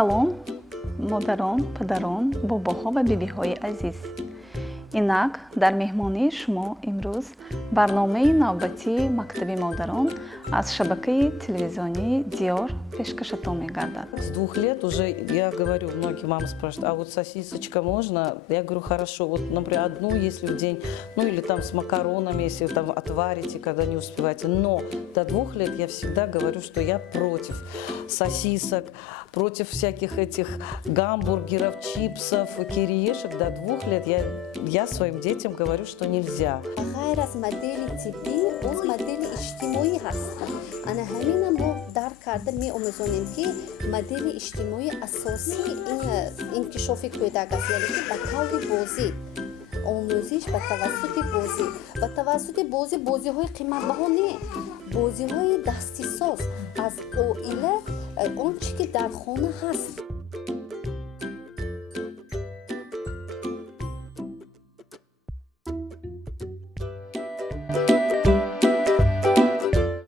салом, модарон, падарон, бобоҳо ва бибиҳои азиз. Инак дар меҳмонии шумо имрӯз барномаи навбатии Мактаби модарон аз шабакаи телевизионии Диёр пешкашатон мегардад. С 2 лет уже я говорю, многие мамы спрашивают, а вот сосисочка можно? Я говорю, хорошо, вот, например, одну, если в день, ну или там с макаронами, если там отварите, когда не успеваете. Но до 2 лет я всегда говорю, что я против сосисок, против всяких этих гамбургеров, чипсов, кириешек. До 2 лет я своим детям говорю, что нельзя. غیر از مدل طبی از مدل اجتماعی هستند. انا همین ما درک کرده می آموزانیم که مدل اجتماعی اساسی این انکشاف کودک است، یعنی که به طور بازی آموزش به توسط بازی و توسط بازی های قیمت بها نه، بازی های دستی ساز از اویله آنچه که در خانه هست.